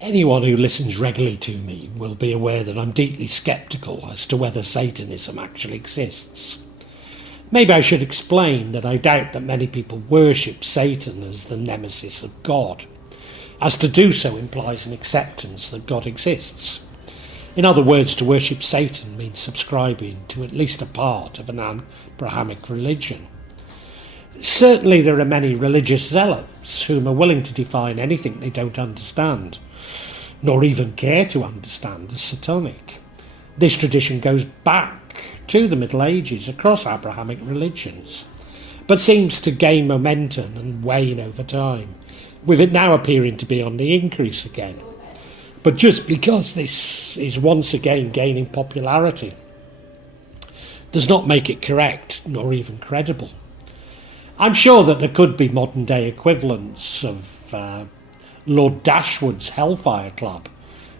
Anyone who listens regularly to me will be aware that I'm deeply sceptical as to whether Satanism actually exists. Maybe I should explain that I doubt that many people worship Satan as the nemesis of God, as to do so implies an acceptance that God exists. In other words, to worship Satan means subscribing to at least a part of an Abrahamic religion. Certainly there are many religious zealots whom are willing to define anything they don't understand, nor even care to understand, as Satanic. This tradition goes back to the Middle Ages across Abrahamic religions, but seems to gain momentum and wane over time, with it now appearing to be on the increase again. But just because this is once again gaining popularity does not make it correct, nor even credible. I'm sure that there could be modern day equivalents of Lord Dashwood's Hellfire Club.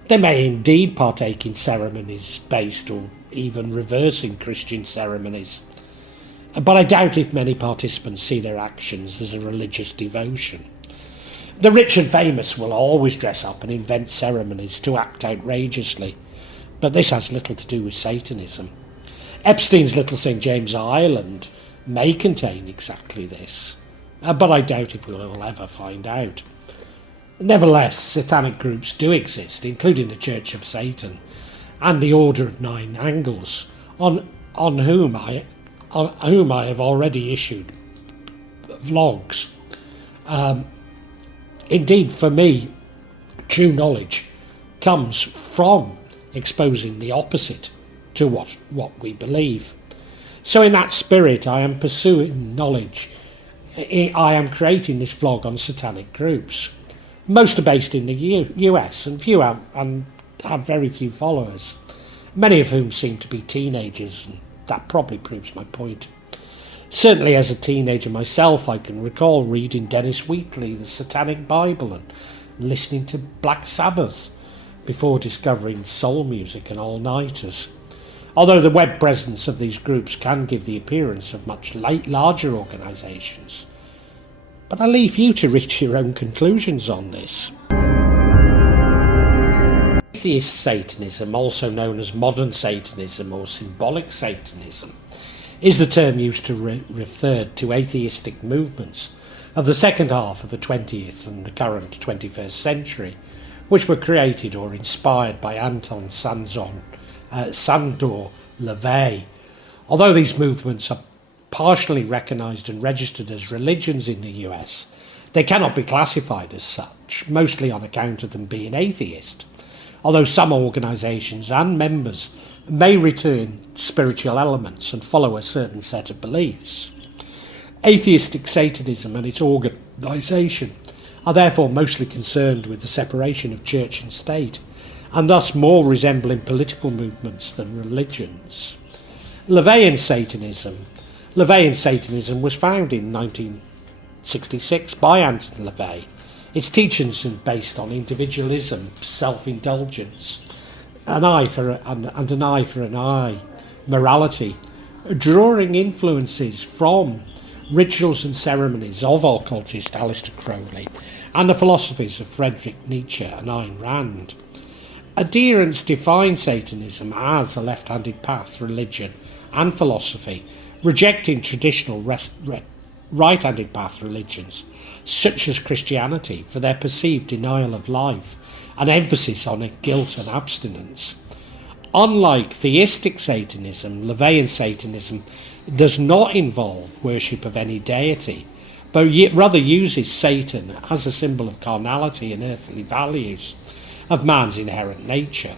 They may indeed partake in ceremonies based or even reversing Christian ceremonies, but I doubt if many participants see their actions as a religious devotion. The rich and famous will always dress up and invent ceremonies to act outrageously, but this has little to do with Satanism. Epstein's Little St. James Island may contain exactly this, but I doubt if we'll ever find out. Nevertheless, satanic groups do exist, including the Church of Satan and the Order of Nine Angles, on whom I have already issued vlogs. Indeed, for me, true knowledge comes from exposing the opposite to what we believe. So in that spirit, I am pursuing knowledge. I am creating this vlog on satanic groups. Most are based in the US and have very few followers, many of whom seem to be teenagers, and that probably proves my point. Certainly as a teenager myself, I can recall reading Dennis Wheatley, the Satanic Bible, and listening to Black Sabbath before discovering soul music and all-nighters. Although the web presence of these groups can give the appearance of much larger organisations. But I leave you to reach your own conclusions on this. Theistic Satanism, also known as modern Satanism or Symbolic Satanism, is the term used to refer to atheistic movements of the second half of the 20th and the current 21st century, which were created or inspired by Anton Sandor LaVeyan. Although these movements are partially recognised and registered as religions in the US, they cannot be classified as such, mostly on account of them being atheist, although some organisations and members may return spiritual elements and follow a certain set of beliefs. Atheistic Satanism and its organisation are therefore mostly concerned with the separation of church and state, and thus more resembling political movements than religions. LaVeyan Satanism was founded in 1966 by Anton LaVeyan. Its teachings are based on individualism, self-indulgence, an eye for an eye, morality, drawing influences from rituals and ceremonies of occultist Aleister Crowley and the philosophies of Friedrich Nietzsche and Ayn Rand. Adherents define Satanism as a left-handed path religion and philosophy, rejecting traditional right-handed path religions, such as Christianity, for their perceived denial of life and emphasis on guilt and abstinence. Unlike theistic Satanism, LaVeyan Satanism does not involve worship of any deity, but rather uses Satan as a symbol of carnality and earthly values of man's inherent nature.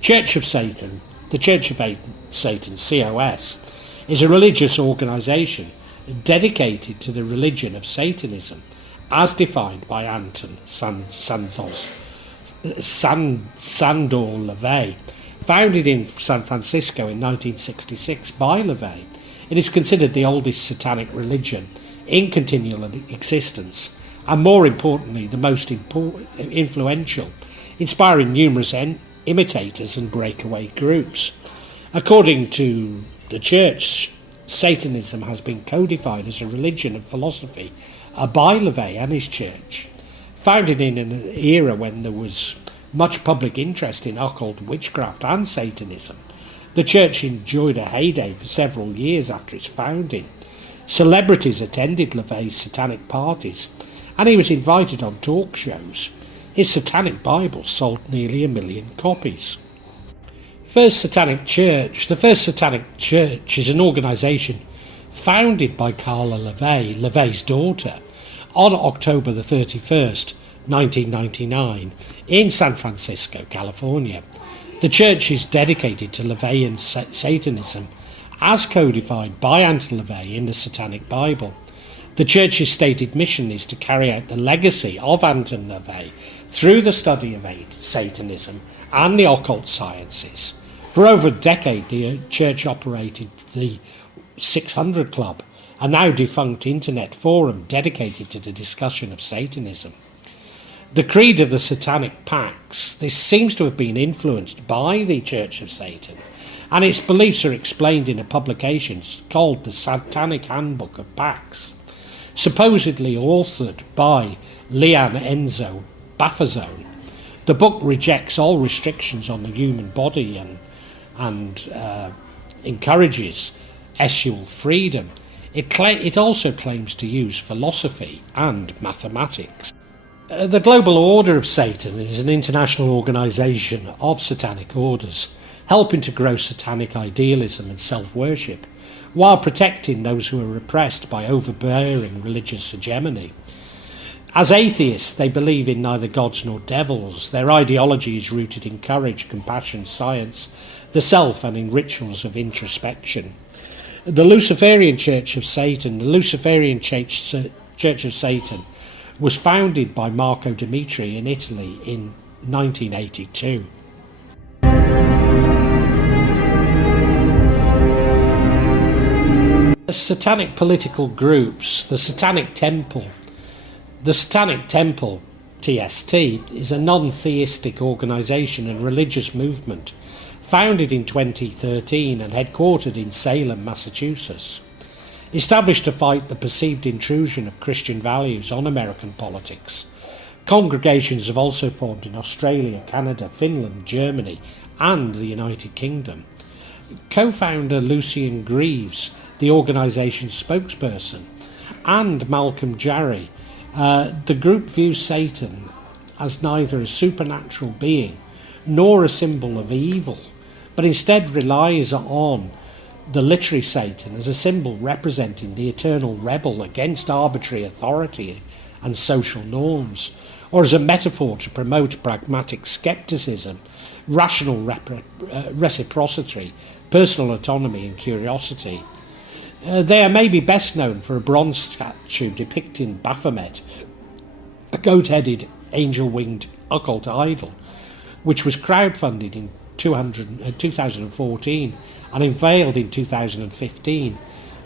Church of Satan, the Church of Satan, COS, is a religious organisation dedicated to the religion of Satanism, as defined by Anton Sandor LaVeyan. Founded in San Francisco in 1966 by LaVeyan, it is considered the oldest satanic religion in continual existence, and more importantly, the most influential, inspiring numerous imitators and breakaway groups. According to the Church, Satanism has been codified as a religion and philosophy by LaVeyan and his church. Founded in an era when there was much public interest in occult witchcraft and Satanism, the church enjoyed a heyday for several years after its founding. Celebrities attended LaVeyan's satanic parties, and he was invited on talk shows. His Satanic Bible sold nearly 1 million copies. First Satanic Church. The First Satanic Church is an organisation founded by Carla LaVeyan, LaVeyan's daughter, on October the 31st, 1999, in San Francisco, California. The church is dedicated to LaVeyan Satanism, as codified by Anton LaVeyan in the Satanic Bible. The church's stated mission is to carry out the legacy of Anton LaVeyan through the study of Satanism and the occult sciences. For over a decade, the church operated the 600 Club, a now defunct internet forum dedicated to the discussion of Satanism. The creed of the Satanic Pax, this seems to have been influenced by the Church of Satan, and its beliefs are explained in a publication called the Satanic Handbook of Pax, supposedly authored by Leon Enzo Baffazone. The book rejects all restrictions on the human body and encourages sexual freedom. It also claims to use philosophy and mathematics. The Global Order of Satan is an international organisation of satanic orders, helping to grow satanic idealism and self-worship, while protecting those who are oppressed by overbearing religious hegemony. As atheists, they believe in neither gods nor devils. Their ideology is rooted in courage, compassion, science, the self, and in rituals of introspection. The Luciferian Church of Satan, the Luciferian Church of Satan, was founded by Marco Demetri in Italy in 1982. The satanic political groups, the Satanic Temple. The Satanic Temple, TST, is a non-theistic organisation and religious movement founded in 2013 and headquartered in Salem, Massachusetts. Established to fight the perceived intrusion of Christian values on American politics. Congregations have also formed in Australia, Canada, Finland, Germany and the United Kingdom. Co-founder Lucian Greaves, the organisation's spokesperson, and Malcolm Jarry. The group views Satan as neither a supernatural being nor a symbol of evil, but instead relies on the literary Satan as a symbol representing the eternal rebel against arbitrary authority and social norms, or as a metaphor to promote pragmatic skepticism, rational reciprocity, personal autonomy and curiosity. They are maybe best known for a bronze statue depicting Baphomet, a goat-headed, angel-winged occult idol, which was crowdfunded in 2014 and unveiled in 2015.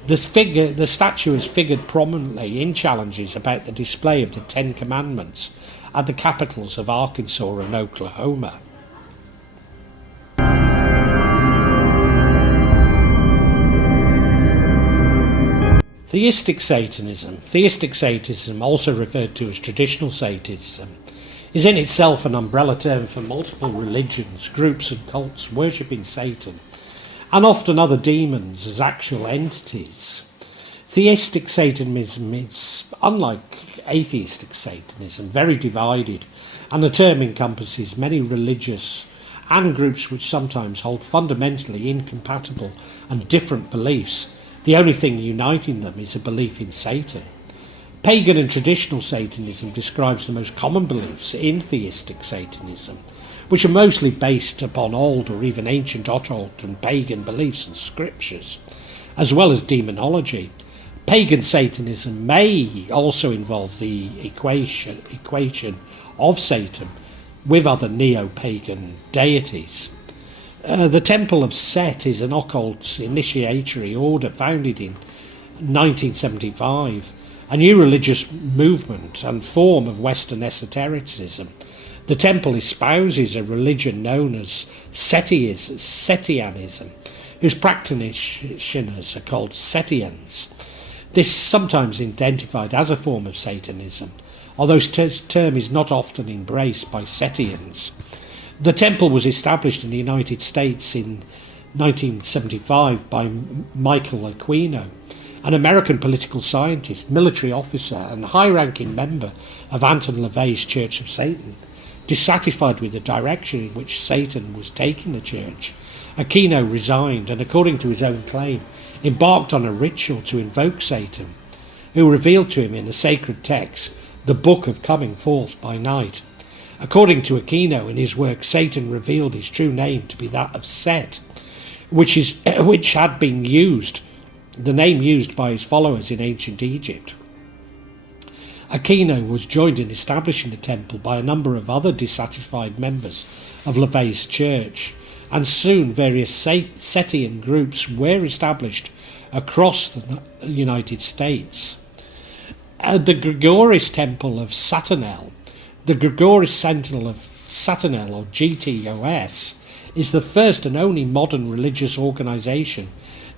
The statue has figured prominently in challenges about the display of the Ten Commandments at the capitals of Arkansas and Oklahoma. Theistic Satanism. Theistic Satanism, also referred to as traditional Satanism, is in itself an umbrella term for multiple religions, groups and cults worshipping Satan, and often other demons as actual entities. Theistic Satanism is, unlike atheistic Satanism, very divided, and the term encompasses many religious and groups which sometimes hold fundamentally incompatible and different beliefs. The only thing uniting them is a belief in Satan. Pagan and traditional Satanism describes the most common beliefs in theistic Satanism, which are mostly based upon old or even ancient occult and pagan beliefs and scriptures, as well as demonology. Pagan Satanism may also involve the equation of Satan with other neo-pagan deities. The Temple of Set is an occult initiatory order founded in 1975, a new religious movement and form of Western esotericism. The temple espouses a religion known as Setianism, whose practitioners are called Setians. This is sometimes identified as a form of Satanism, although this term is not often embraced by Setians. The temple was established in the United States in 1975 by Michael Aquino, an American political scientist, military officer, and high-ranking member of Anton LaVeyan's Church of Satan. Dissatisfied with the direction in which Satan was taking the church, Aquino resigned and, according to his own claim, embarked on a ritual to invoke Satan, who revealed to him in the sacred text the book of coming forth by night. According to Aquino, in his work, Satan revealed his true name to be that of Set, which had been the name used by his followers in ancient Egypt. Aquino was joined in establishing the temple by a number of other dissatisfied members of LaVeyan's church, and soon various Setian groups were established across the United States. The Grigorist Temple of Satanael, the Grigorist Sentinel of Satanael, or GTOS, is the first and only modern religious organisation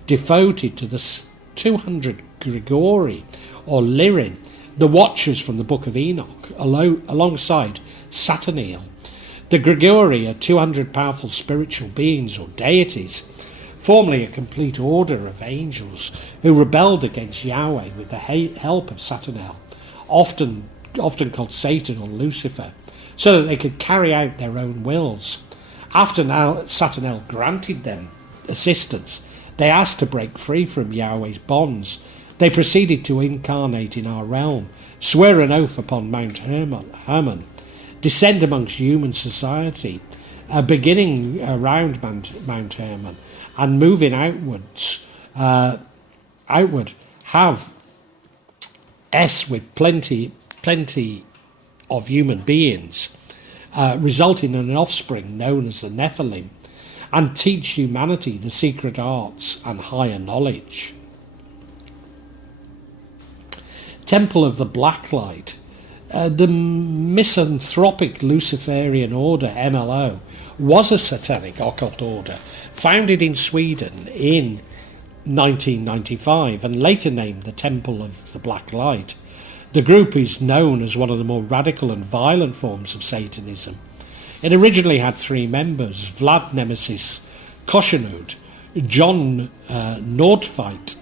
devoted to the 200 Grigori, or Lyrin, the Watchers from the Book of Enoch, alongside Satanael. The Grigori are 200 powerful spiritual beings or deities, formerly a complete order of angels who rebelled against Yahweh with the help of Satanael, often called Satan or Lucifer, so that they could carry out their own wills. After Satanael granted them assistance, they asked to break free from Yahweh's bonds. They proceeded to incarnate in our realm, swear an oath upon Mount Hermon, descend amongst human society, beginning around Mount Hermon, and moving outward, have with plenty of human beings, resulting in an offspring known as the Nephilim, and teach humanity the secret arts and higher knowledge. Temple of the Blacklight. The misanthropic Luciferian order, MLO, was a satanic occult order founded in Sweden in 1995 and later named the Temple of the Black Light. The group is known as one of the more radical and violent forms of Satanism. It originally had 3 members: Vlad Nemesis Koshanud, John Nordfeit,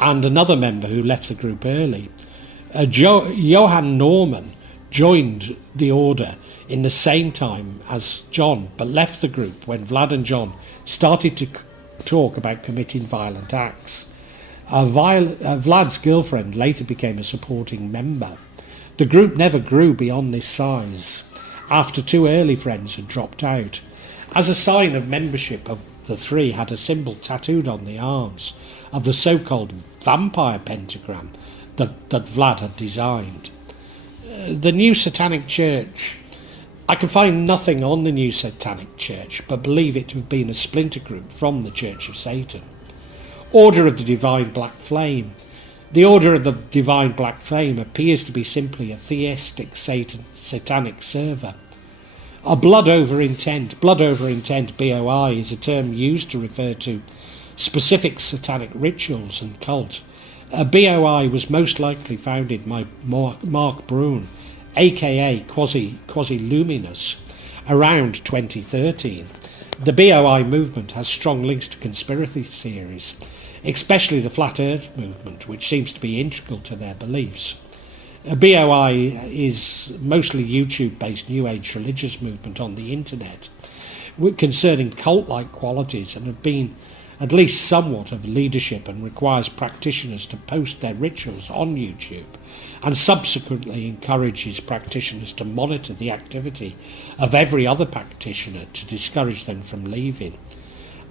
and another member who left the group early. Johan Norman joined the order in the same time as John, but left the group when Vlad and John started to talk about committing violent acts. Vlad's girlfriend later became a supporting member. The group never grew beyond this size after 2 early friends had dropped out. As a sign of membership, of the 3 had a symbol tattooed on the arms of the so-called vampire pentagram that Vlad had designed. The New Satanic Church. I can find nothing on the New Satanic Church, but believe it to have been a splinter group from the Church of Satan. Order of the Divine Black Flame. The Order of the Divine Black Flame appears to be simply a theistic satanic server. A blood over intent, BOI, is a term used to refer to specific satanic rituals and cult. BOI was most likely founded by Mark Brune, aka Quasi-Luminous, around 2013. The BOI movement has strong links to conspiracy theories, especially the Flat Earth movement, which seems to be integral to their beliefs. BOI is mostly YouTube-based New Age religious movement on the internet, concerning cult-like qualities, and have been at least somewhat of leadership, and requires practitioners to post their rituals on YouTube, and subsequently encourages practitioners to monitor the activity of every other practitioner to discourage them from leaving,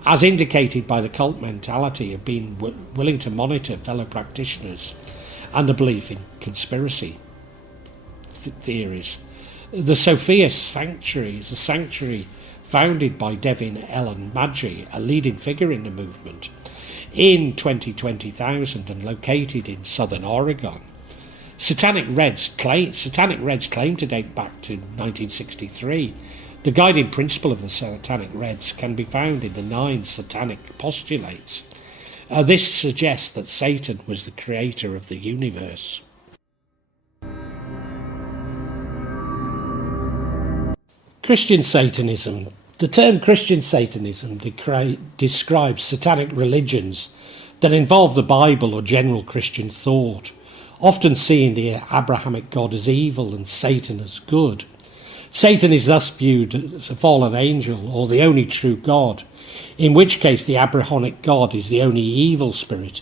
as indicated by the cult mentality of being willing to monitor fellow practitioners and the belief in conspiracy theories. The Sophia Sanctuary is a sanctuary founded by Devin Ellen Maggi, a leading figure in the movement, in 20,000 and located in southern Oregon. Satanic Reds claim to date back to 1963. The guiding principle of the Satanic Reds can be found in the 9 satanic postulates. This suggests that Satan was the creator of the universe. Christian Satanism. The term Christian Satanism describes satanic religions that involve the Bible or general Christian thought, often seeing the Abrahamic God as evil and Satan as good. Satan is thus viewed as a fallen angel or the only true God, in which case the Abrahamic God is the only evil spirit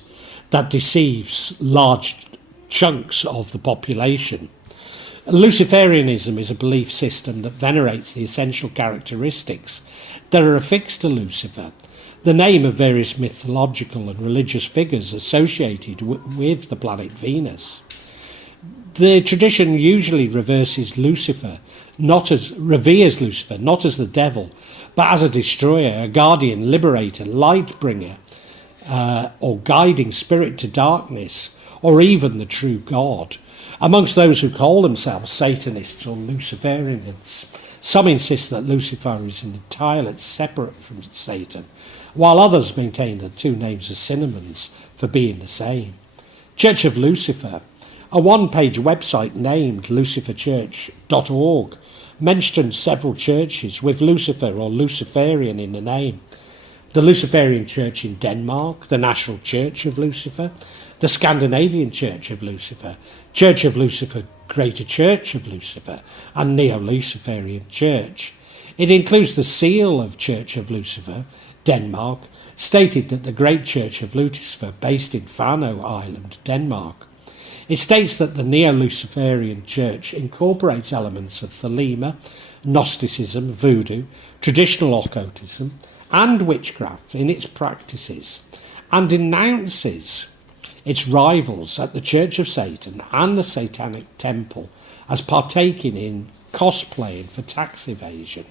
that deceives large chunks of the population. Luciferianism is a belief system that venerates the essential characteristics that are affixed to Lucifer, the name of various mythological and religious figures associated with the planet Venus. The tradition usually reveres Lucifer, not as the devil, but as a destroyer, a guardian, liberator, light bringer, or guiding spirit to darkness, or even the true God. Amongst those who call themselves Satanists or Luciferians, some insist that Lucifer is entirely separate from Satan, while others maintain that two names are synonyms for being the same. Church of Lucifer, a one-page website named luciferchurch.org, mentions several churches with Lucifer or Luciferian in the name. The Luciferian Church in Denmark, the National Church of Lucifer, the Scandinavian Church of Lucifer, Church of Lucifer, Greater Church of Lucifer, and Neo-Luciferian Church. It includes the seal of Church of Lucifer, Denmark, stated that the Great Church of Lucifer, based in Fano Island, Denmark. It states that the Neo-Luciferian Church incorporates elements of Thelema, Gnosticism, voodoo, traditional occultism, and witchcraft in its practices, and denounces its rivals at the Church of Satan and the Satanic Temple as partaking in cosplaying for tax evasion.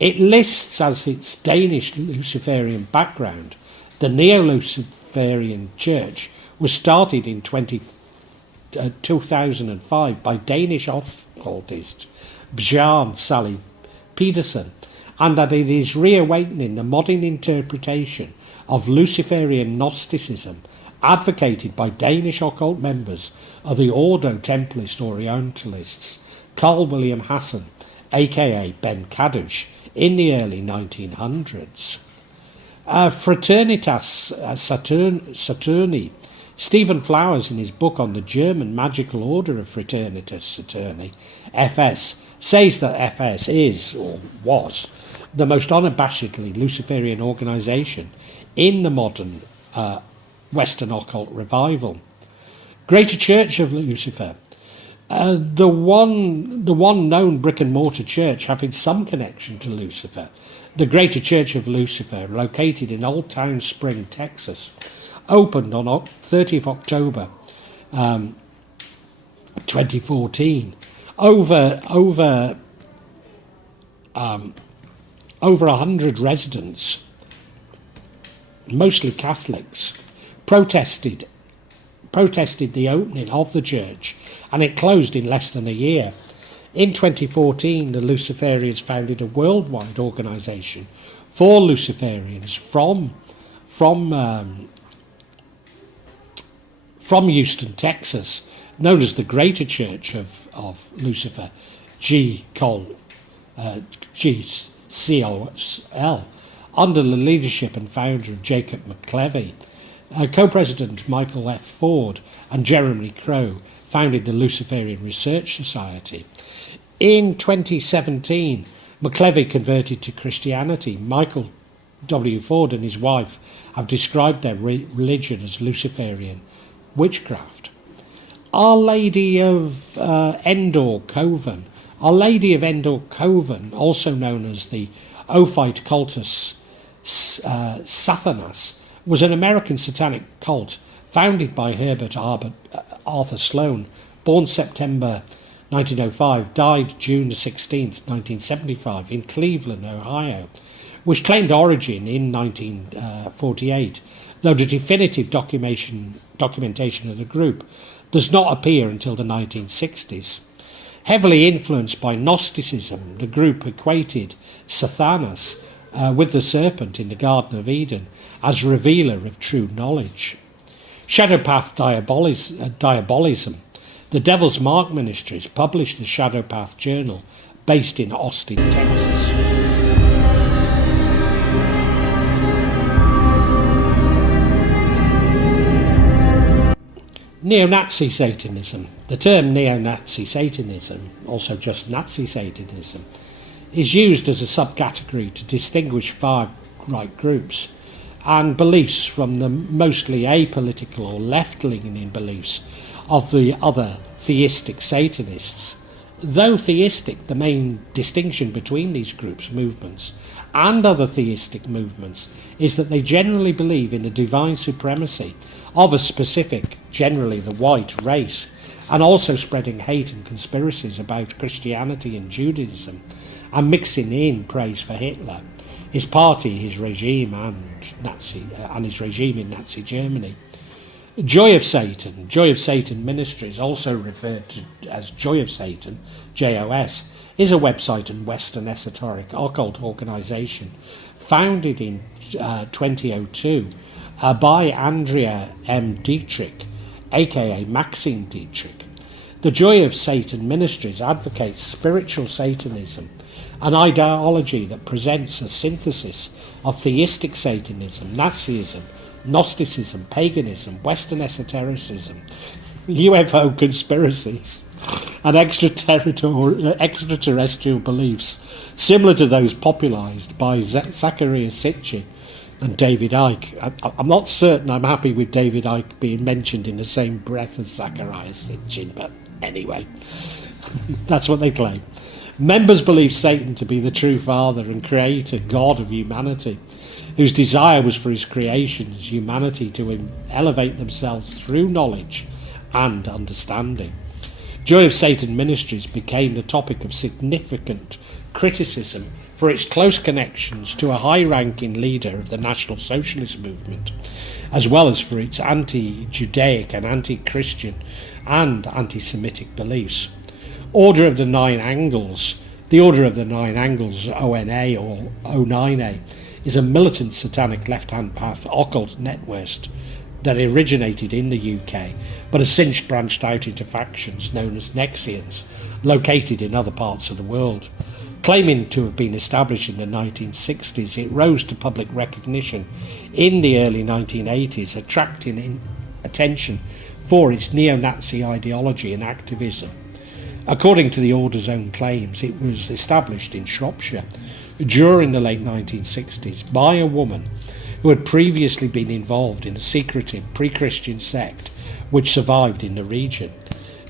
It lists as its Danish Luciferian background. The Neo-Luciferian Church was started in 2005 by Danish occultist Bjarne Sally Pedersen, and that it is reawakening the modern interpretation of Luciferian Gnosticism advocated by Danish occult members of the Ordo Templis Orientalists Carl William Hassan, aka Ben Kadush, in the early 1900s. Fraternitas Saturni. Stephen Flowers, in his book on the German magical order of Fraternitas Saturni, FS, says that FS is, or was, the most unabashedly Luciferian organisation in the modern Western occult revival. Greater Church of Lucifer, the one known brick and mortar church having some connection to Lucifer, the Greater Church of Lucifer, located in Old Town Spring, Texas, opened on 30th October 2014. Over 100 residents, mostly Catholics, protested the opening of the church, and it closed in less than a year. In 2014, the Luciferians founded a worldwide organisation for Luciferians from Houston, Texas, known as the Greater Church of Lucifer, GCOL, under the leadership and founder of Jacob McClevey. Co-president Michael F. Ford and Jeremy Crow founded the Luciferian Research Society. In 2017, McClevey converted to Christianity. Michael W. Ford and his wife have described their religion as Luciferian witchcraft. Our Lady of Endor Coven. Our Lady of Endor Coven, also known as the Ophite cultus Satanas, was an American satanic cult founded by Herbert Arthur Sloan, born September 1905, died June 16, 1975, in Cleveland, Ohio, which claimed origin in 1948, though the definitive documentation of the group does not appear until the 1960s. Heavily influenced by Gnosticism, the group equated Sathanas with the serpent in the Garden of Eden as revealer of true knowledge. Shadowpath Diabolism. The Devil's Mark Ministries published the Shadowpath Journal based in Austin, Texas. Neo-Nazi Satanism. The term Neo-Nazi Satanism, also just Nazi Satanism, is used as a subcategory to distinguish far-right groups and beliefs from the mostly apolitical or left-leaning beliefs of the other theistic Satanists. Though theistic, the main distinction between these groups' movements and other theistic movements is that they generally believe in the divine supremacy of a specific, generally the white race, and also spreading hate and conspiracies about Christianity and Judaism, and mixing in praise for Hitler, his party, his regime, and his regime in Nazi Germany. Joy of Satan Ministries, also referred to as Joy of Satan, JOS, is a website and Western esoteric occult organisation founded in 2002 by Andrea M. Dietrich, aka Maxine Dietrich. The Joy of Satan Ministries advocates spiritual Satanism, an ideology that presents a synthesis of theistic Satanism, Nazism, Gnosticism, paganism, Western esotericism, UFO conspiracies, and extraterrestrial beliefs similar to those popularised by Zacharias Sitchin and David Icke. I'm not certain I'm happy with David Icke being mentioned in the same breath as Zacharias Sitchin, but anyway, that's what they claim. Members believe Satan to be the true father and creator, God of humanity, whose desire was for his creations, humanity, to elevate themselves through knowledge and understanding. Joy of Satan Ministries became the topic of significant criticism for its close connections to a high-ranking leader of the National Socialist movement, as well as for its anti-Judaic and anti-Christian and anti-Semitic beliefs. Order of the Nine Angles. The Order of the Nine Angles, ONA or O9A, is a militant satanic left-hand path occult network that originated in the UK, but has since branched out into factions known as Nexians, located in other parts of the world. Claiming to have been established in the 1960s, it rose to public recognition in the early 1980s, attracting attention for its neo-Nazi ideology and activism. According to the Order's own claims, it was established in Shropshire during the late 1960s by a woman who had previously been involved in a secretive pre-Christian sect which survived in the region.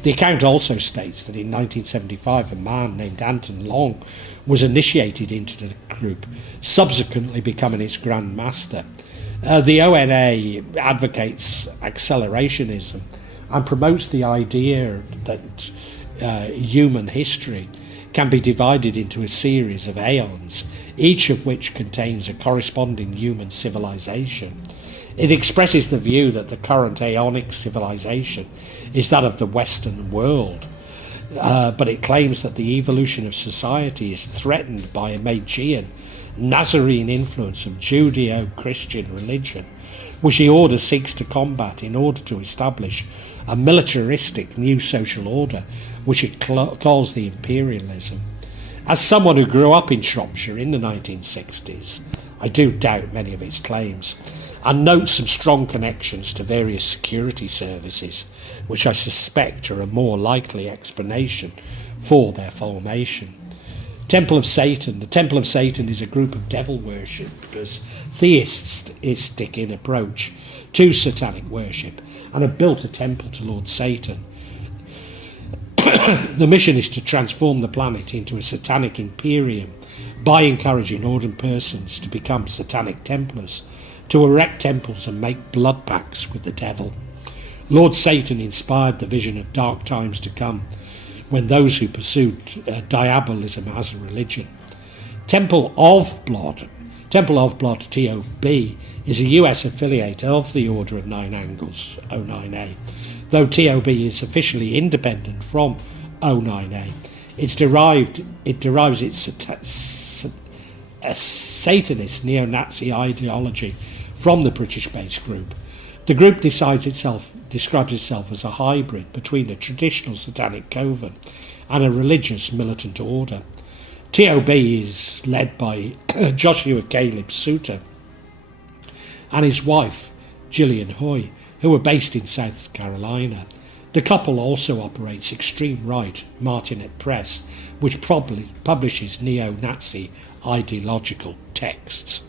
The account also states that in 1975 a man named Anton Long was initiated into the group, subsequently becoming its Grand Master. The ONA advocates accelerationism and promotes the idea that human history can be divided into a series of aeons, each of which contains a corresponding human civilization. It expresses the view that the current aeonic civilization is that of the Western world, but it claims that the evolution of society is threatened by a Magian, Nazarene influence of Judeo-Christian religion, which the Order seeks to combat in order to establish a militaristic new social order, which it calls the imperialism. As someone who grew up in Shropshire in the 1960s, I do doubt many of its claims, and note some strong connections to various security services, which I suspect are a more likely explanation for their formation. Temple of Satan. The Temple of Satan is a group of devil worshippers, theistic in approach to satanic worship, and have built a temple to Lord Satan. The mission is to transform the planet into a satanic imperium by encouraging ordinary persons to become Satanic Templars, to erect temples and make blood pacts with the devil. Lord Satan inspired the vision of dark times to come, when those who pursued Diabolism as a religion. Temple of Blood, TOB, is a US affiliate of the Order of Nine Angles, O9A. Though TOB is officially independent from O9A, it derives its Satanist neo-Nazi ideology from the British-based group. The group describes itself as a hybrid between a traditional satanic coven and a religious militant order. TOB is led by Joshua Caleb Suter and his wife, Gillian Hoy, who are based in South Carolina. The couple also operates extreme right Martinet Press, which probably publishes neo-Nazi ideological texts.